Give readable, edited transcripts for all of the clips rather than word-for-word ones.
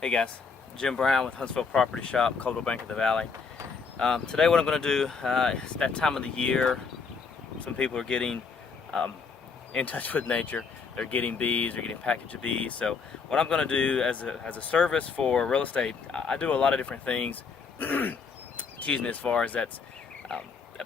Hey guys, Jim Brown with Huntsville Property Shop, Coldwell Bank of the Valley. Today what I'm going to do, it's that time of the year. Some people are getting in touch with nature. They're getting bees, they're getting a package of bees. So what I'm going to do as a service for real estate, I do a lot of different things, excuse me, as far as that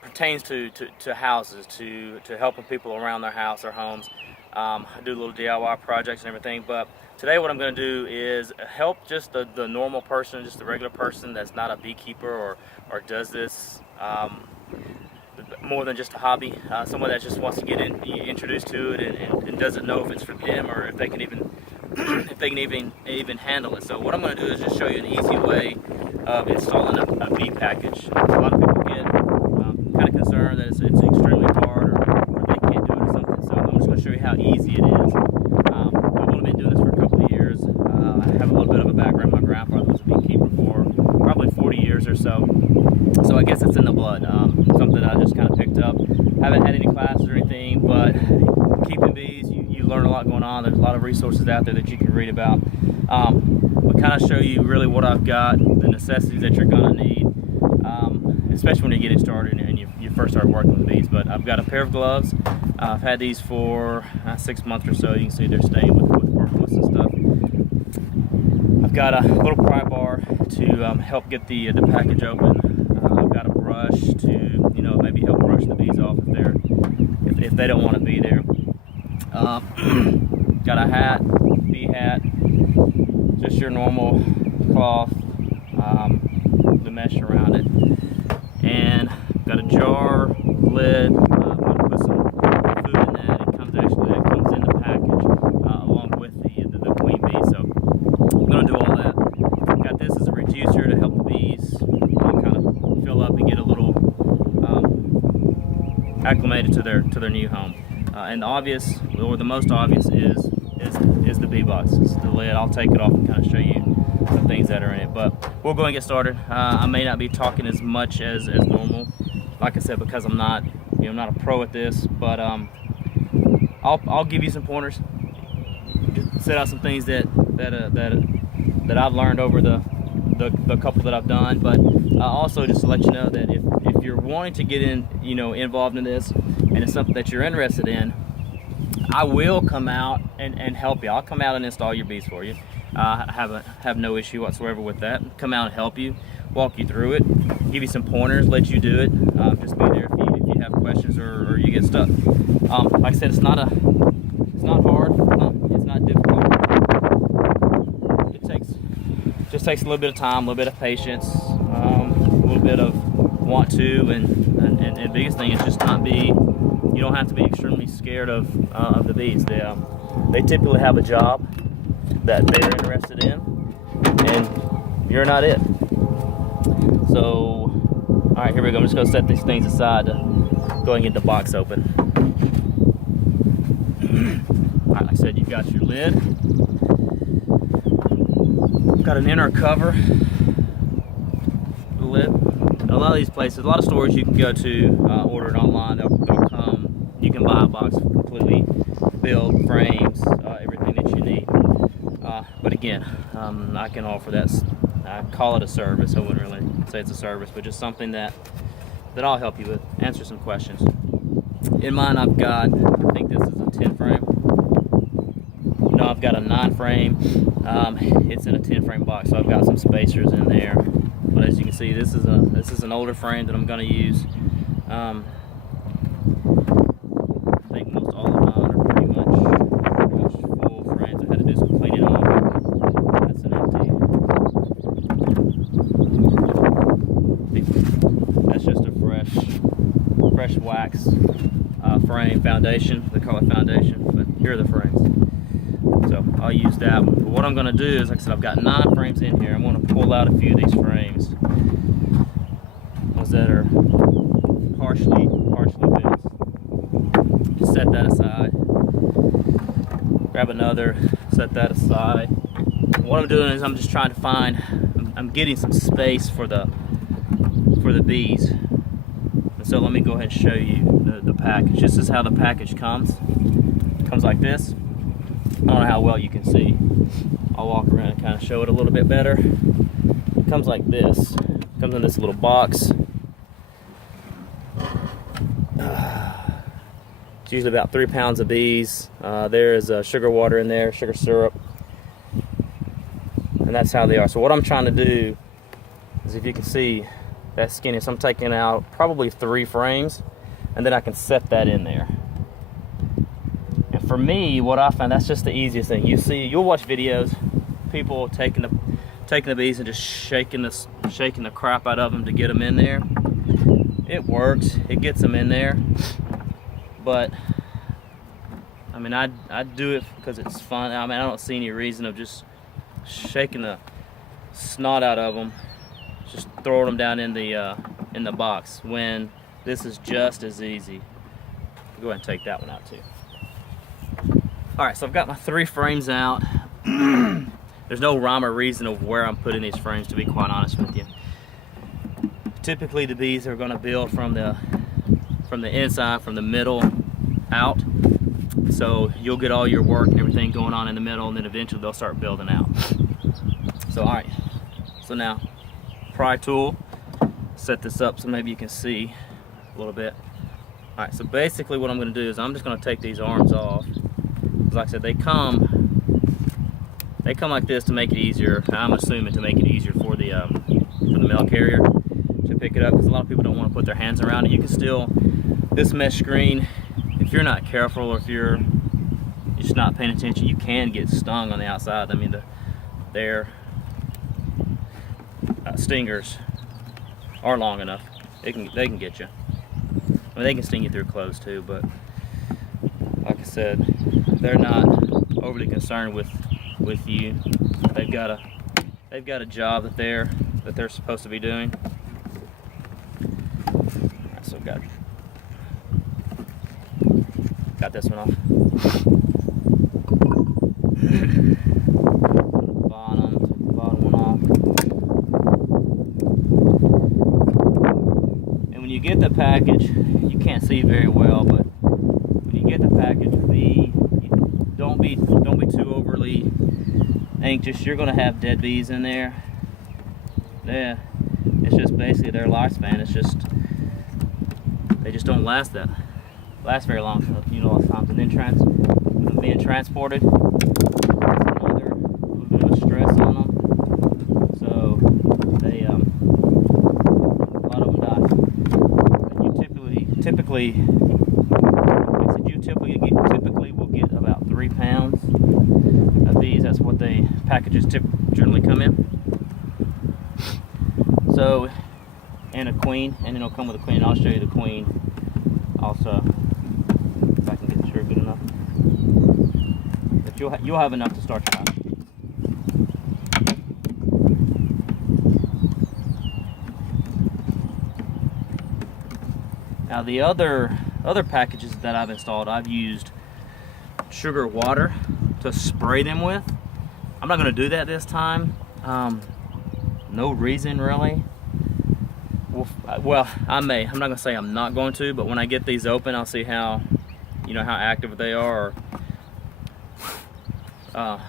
pertains to houses, to helping people around their house, their homes. I do little DIY projects and everything, but today what I'm going to do is help just the normal person, just the regular person that's not a beekeeper or does this more than just a hobby. Someone that just wants to get introduced to it and doesn't know if it's for them or if they can even if they can even handle it. So what I'm going to do is just show you an easy way of installing a bee package. A lot of people get kind of concerned that it's extremely hard or they can't do it or something. So I'm just going to show you how easy it is. I've only been doing this for a couple of years. I have a little bit of a background. My grandfather was a beekeeper for probably 40 years or so. So I guess it's in the blood. Something I just kind of picked up. Haven't had any classes or anything, but keeping bees, you learn a lot going on. There's a lot of resources out there that you can read about. But kind of show you really what I've got, the necessities that you're going to need, especially when you're getting started and you first start working with bees. But I've got a pair of gloves. I've had these for 6 months or so. You can see they're stained with purples and stuff. I've got a little pry bar to help get the package open. I've got a brush to maybe help brush the bees off if they don't want to be there. Got a hat, bee hat, just your normal cloth, the mesh around it, and got a jar lid. I'm going to put some food in that. It comes in the package along with the queen bee. So I'm going to do all that. Got this as a reducer to help the bees kind of fill up and get a little acclimated to their new home. And the obvious, or the most obvious, is the bee box. It's the lid. I'll take it off and kind of show you some things that are in it. But we'll go and get started. I may not be talking as much as normal, like I said, because I'm not a pro at this. But I'll give you some pointers. Just set out some things that I've learned over the couple that I've done. But also just to let you know that if you're wanting to get involved in this and it's something that you're interested in, I will come out and help you. I'll come out and install your bees for you. I have no issue whatsoever with that. Come out and help you, walk you through it, give you some pointers, let you do it. Just be there if you have questions or you get stuck. Like I said, it's not hard. It's not difficult. It just takes a little bit of time, a little bit of patience, a little bit of want to, and the biggest thing is just not be. You don't have to be extremely scared of the bees. They typically have a job that they're interested in, and you're not it. So, all right, here we go. I'm just going to set these things aside to go and get the box open. All right, like I said, you've got your lid. Got an inner cover. The lid. A lot of these places, a lot of stores you can go to, order it online. They'll come. You can buy a box completely filled, frames, everything that you need. But again, I can offer that. I call it a service. I wouldn't really say it's a service, but just something that I'll help you with, answer some questions. In mine, I've got, I think this is a 10 frame. No, I've got a 9 frame. It's in a 10 frame box, so I've got some spacers in there. But as you can see, this is an older frame that I'm going to use. I think most all of mine are pretty much full frames. I had to do some cleaning off. That's an empty. That's just a fresh wax frame foundation. They call it foundation, but here are the frames. So I'll use that one. But what I'm going to do is, like I said, I've got 9 frames in here. I'm going to pull out a few of these frames, ones that are partially built. Just set that aside. Grab another, set that aside. What I'm doing is I'm just trying to find, I'm getting some space for the bees. And so let me go ahead and show you the package. This is how the package comes. It comes like this. I don't know how well you can see. I'll walk around and kind of show it a little bit better. It comes like this. It comes in this little box. It's usually about 3 pounds of bees. There is sugar water in there, sugar syrup. And that's how they are. So what I'm trying to do is, if you can see that skinny, so I'm taking out probably 3 frames, and then I can set that in there. And for me, what I find, that's just the easiest thing. You'll watch videos, people taking the bees and just shaking the crap out of them to get them in there. It works. It gets them in there. But I mean, I do it because it's fun. I mean, I don't see any reason of just shaking the snot out of them, just throwing them down in the box, when this is just as easy. Go ahead and take that one out too. All right, so I've got my 3 frames out. There's no rhyme or reason of where I'm putting these frames, to be quite honest with you. Typically, the bees are going to build from the inside, from the middle out. So you'll get all your work and everything going on in the middle, and then eventually they'll start building out. So all right, so now pry tool, set this up so maybe you can see a little bit. All right, so basically what I'm going to do is I'm just going to take these arms off. Like I said, they come like this to make it easier. I'm assuming to make it easier for the mail carrier to pick it up, because a lot of people don't want to put their hands around it. You can still, this mesh screen, if you're not careful, or if you're just not paying attention, you can get stung on the outside. I mean, their stingers are long enough. They can get you. I mean, they can sting you through clothes too, but like I said, they're not overly concerned with you. They've got a job that they're supposed to be doing. All right, so got this one off. Bottom one off. And when you get the package, you can't see very well, but when you get the package, don't be too overly anxious. You're going to have dead bees in there. Yeah, it's just basically their lifespan. It's just, they just don't last very long, you know, a lot of times. And then being transported, that's another little bit of a stress on them. So they, a lot of them die. And you typically will get about 3 pounds of these. That's what the packages generally come in. So, and a queen, and then it'll come with a queen. I'll show you the queen also, if I can get the shirt good enough. But you'll have enough to start your house. Now the other packages that I've installed, I've used sugar water to spray them with. I'm not going to do that this time. No reason really. Well, I may. I'm not going to say I'm not going to, but when I get these open, I'll see how active they are, or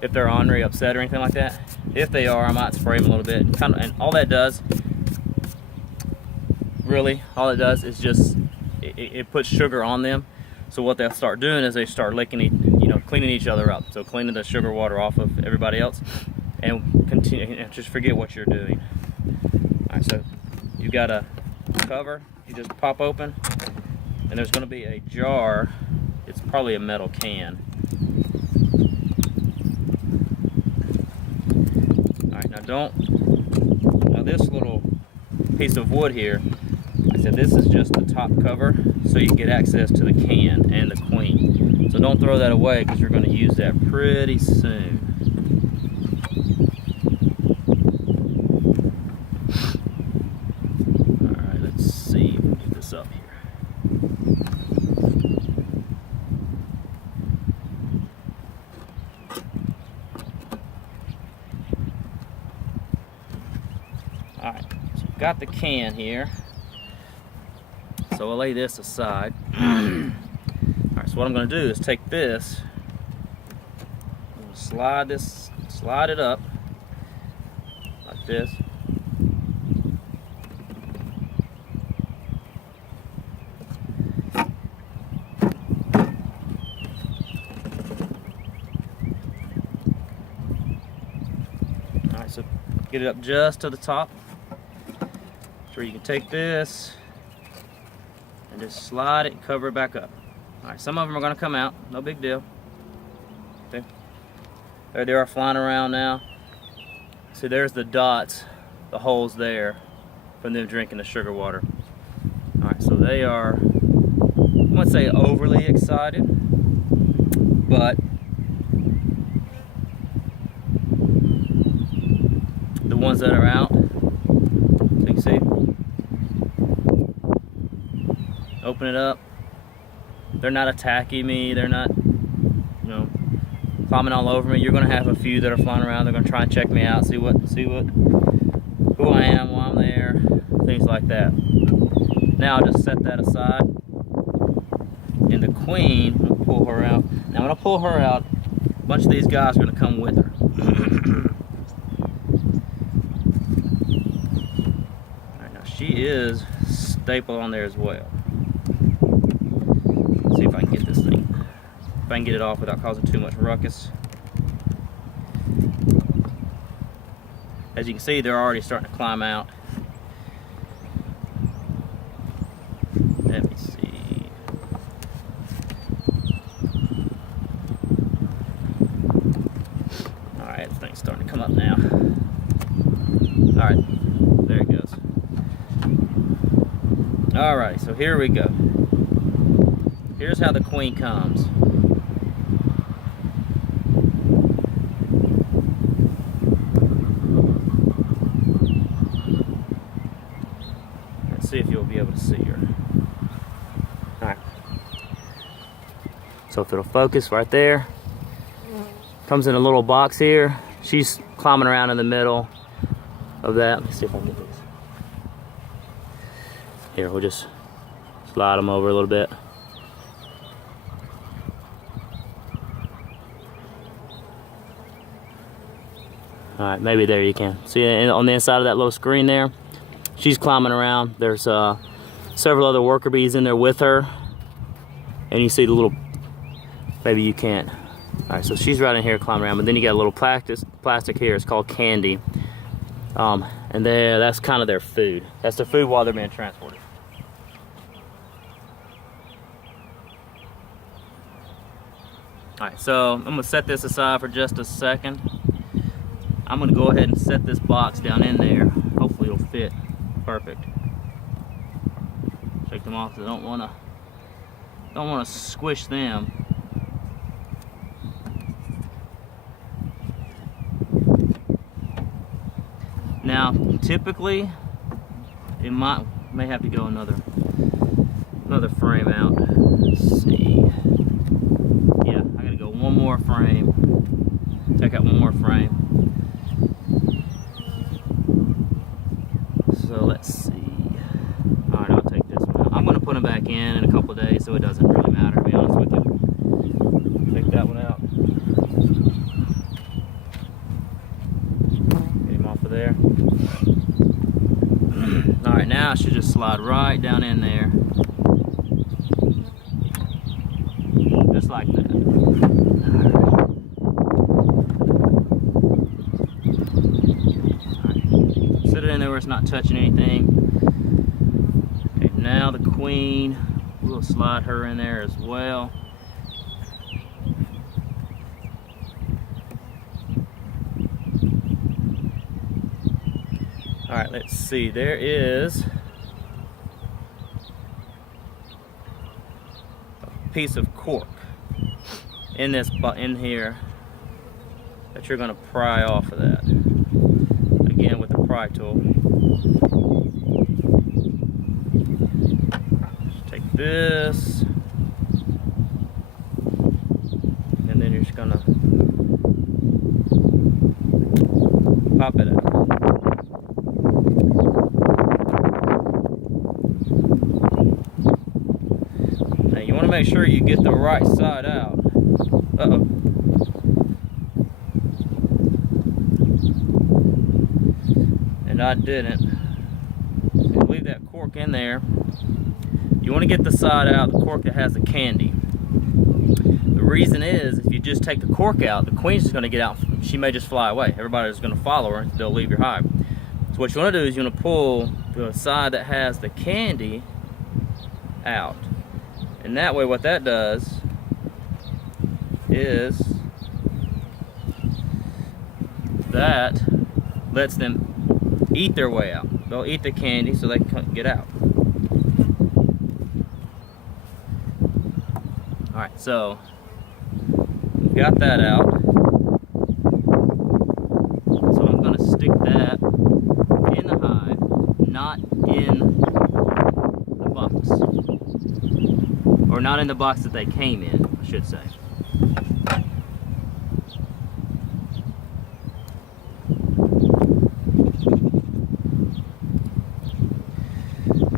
if they're ornery, upset, or anything like that. If they are, I might spray them a little bit. And all that does, really, all it does is just it puts sugar on them. So what they'll start doing is they start cleaning each other up. So cleaning the sugar water off of everybody else, and continue, and just forget what you're doing. All right, so you got a cover. You just pop open, and there's going to be a jar. It's probably a metal can. All right, now this little piece of wood here, like I said, this is just the top cover, so you can get access to the can and the queen. So don't throw that away, because you're going to use that pretty soon. All right, let's see if we can get this up here. All right, so we've got the can here. So I'll lay this aside. Alright, so what I'm going to do is take this, I'm going to slide it up like this. Alright, so get it up just to the top. So you can take this and just slide it and cover it back up. Alright, some of them are going to come out, no big deal. Okay. There they are flying around now. See, there's the dots, the holes there from them drinking the sugar water. Alright, so they are, I wouldn't say overly excited, but the ones that are out, so you can see, open it up. They're not attacking me. They're not, you know, climbing all over me. You're gonna have a few that are flying around. They're gonna try and check me out, see who I am while I'm there, things like that. Now I'll just set that aside. And the queen, I'm gonna pull her out. Now when I pull her out, a bunch of these guys are gonna come with her. All right, now she is stapled on there as well. See if I can get this thing, if I can get it off without causing too much ruckus. As you can see, they're already starting to climb out. Let me see. Alright, this thing's starting to come up now. Alright, there it goes. Alright, so here we go. Here's how the queen comes. Let's see if you'll be able to see her. Alright. So if it'll focus right there. Comes in a little box here. She's climbing around in the middle of that. Let's see if I can get this. Here, we'll just slide them over a little bit. Alright, maybe there you can. See on the inside of that little screen there? She's climbing around. There's several other worker bees in there with her. And you see the little, maybe you can't. Alright, so she's right in here climbing around. But then you got a little plastic here. It's called candy. And there, that's kind of their food. That's their food while they're being transported. Alright, so I'm going to set this aside for just a second. I'm going to go ahead and set this box down in there. Hopefully it'll fit perfect. Shake them off because I don't want to squish them. Now, typically, it may have to go another frame out. Let's see. Yeah, I gotta go one more frame. Take out one more frame. So let's see. All right, I'll take this one out. I'm gonna put them back in a couple of days, so it doesn't really matter, to be honest with you. Take that one out. Get him off of there. All right, now I should just slide right down in there. Just like that. Alright. Set it in there where it's not touching anything. Okay, now the queen, we'll slide her in there as well. Alright, let's see. There is a piece of cork in here that you're going to pry off of that. Again with the pry tool. Just take this, and then you're just going to pop it out. Now you want to make sure you get the right side out. Uh-oh. and I didn't. Leave that cork in there. You want to get the side out, the cork that has the candy. The reason is, if you just take the cork out, the queen's just going to get out. She may just fly away. Everybody's going to follow her. They'll leave your hive. So what you want to do is you want to pull the side that has the candy out. And that way what that does is that lets them eat their way out. They'll eat the candy so they can get out. Alright, so we've got that out. So I'm going to stick that in the hive, not in the box. Or not in the box that they came in, I should say.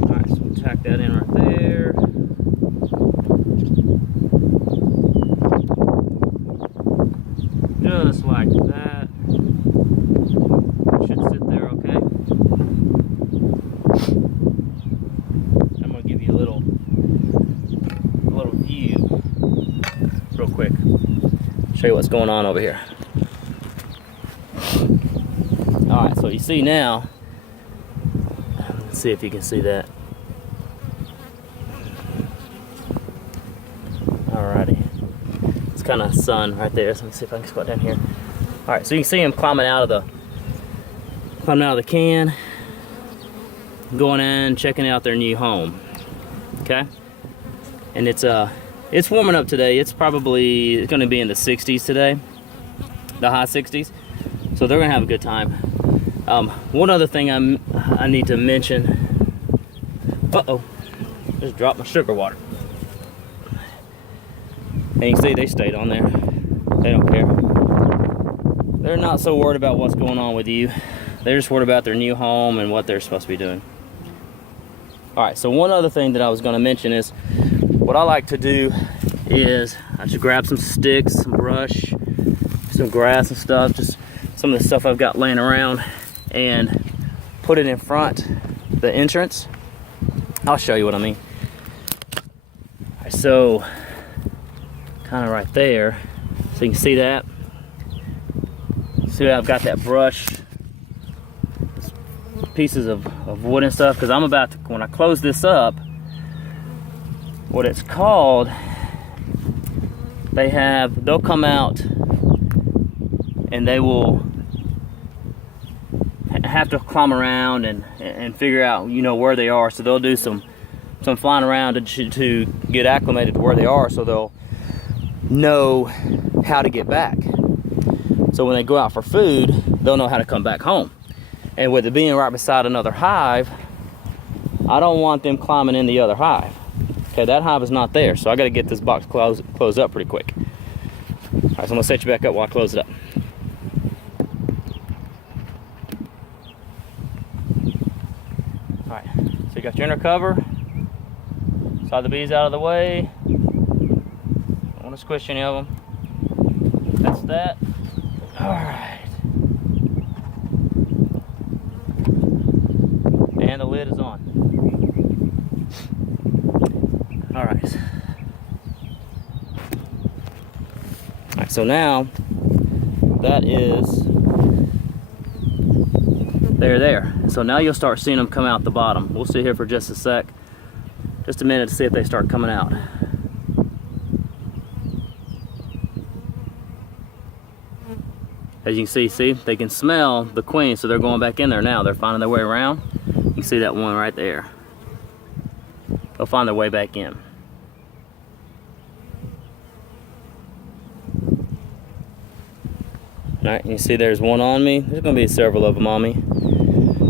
Alright, so we'll tack that in right there. Just like that. Should sit there okay. I'm going to give you a little view real quick. Show you what's going on over here. Alright, so you see now, let's see if you can see that. Alrighty. It's kind of sun right there, so let me see if I can squat down here. Alright, so you can see him climbing out of the can, going in, checking out their new home. Okay? And it's warming up today. It's going to be in the 60s today, the high 60s. So they're going to have a good time. One other thing I need to mention. Uh-oh, just dropped my sugar water. And you can see they stayed on there. They don't care. They're not so worried about what's going on with you. They're just worried about their new home and what they're supposed to be doing. Alright, so one other thing that I was going to mention is, what I like to do is I just grab some sticks, some brush, some grass and stuff, just some of the stuff I've got laying around, and put it in front the entrance. I'll show you what I mean. Alright, so kind of right there, so you can see that. See, I've got that brush, pieces of wood and stuff, because I'm about to, when I close this up, what it's called, they'll come out and they will have to climb around and figure out, you know, where they are. So they'll do some flying around to get acclimated to where they are, so they'll know how to get back. So when they go out for food, they'll know how to come back home. And with it being right beside another hive, I don't want them climbing in the other hive. Okay, that hive is not there, so I got to get this box closed up pretty quick. All right, so I'm going to set you back up while I close it up. All right, so you got your inner cover, slide the bees out of the way. Don't want to squish any of them. That's that. All right. And the lid is on. All right. All right, so now that is, they're there. So now you'll start seeing them come out the bottom. We'll sit here for just a sec, just a minute, to see if they start coming out. As you can see, they can smell the queen, so they're going back in there now. They're finding their way around. You can see that one right there. They'll find their way back in. Alright, you see there's one on me. There's going to be several of them on me.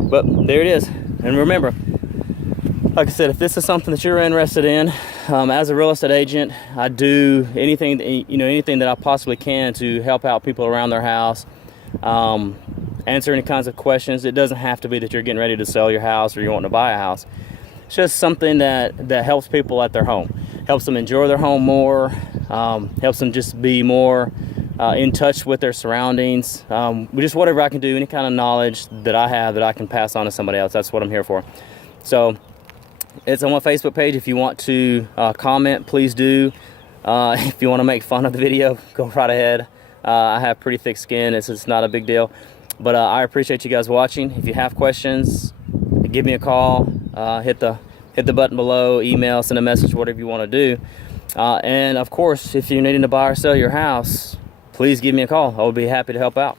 But there it is. And remember, like I said, if this is something that you're interested in, as a real estate agent, I do anything that I possibly can to help out people around their house, answer any kinds of questions. It doesn't have to be that you're getting ready to sell your house or you're wanting to buy a house. It's just something that helps people at their home, helps them enjoy their home more, helps them just be more in touch with their surroundings. Just whatever I can do, any kind of knowledge that I have that I can pass on to somebody else. That's what I'm here for. So it's on my Facebook page. If you want to comment, please do. If you want to make fun of the video, go right ahead. I have pretty thick skin. It's not a big deal. But I appreciate you guys watching. If you have questions, give me a call. Hit the button below, email, send a message, whatever you want to do. And of course, if you're needing to buy or sell your house, please give me a call. I will be happy to help out.